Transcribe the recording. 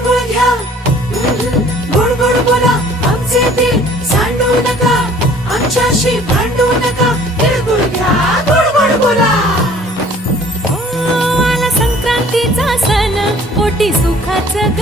तिळगुळ घ्या, गोड गोड बोला, आमचे दिल सांडू नका, आमच्याशी भांडू नका, तिळगुळ घ्या, गोड गोड बोला. आला संक्रांतीचा सण, पोटी सुखाचं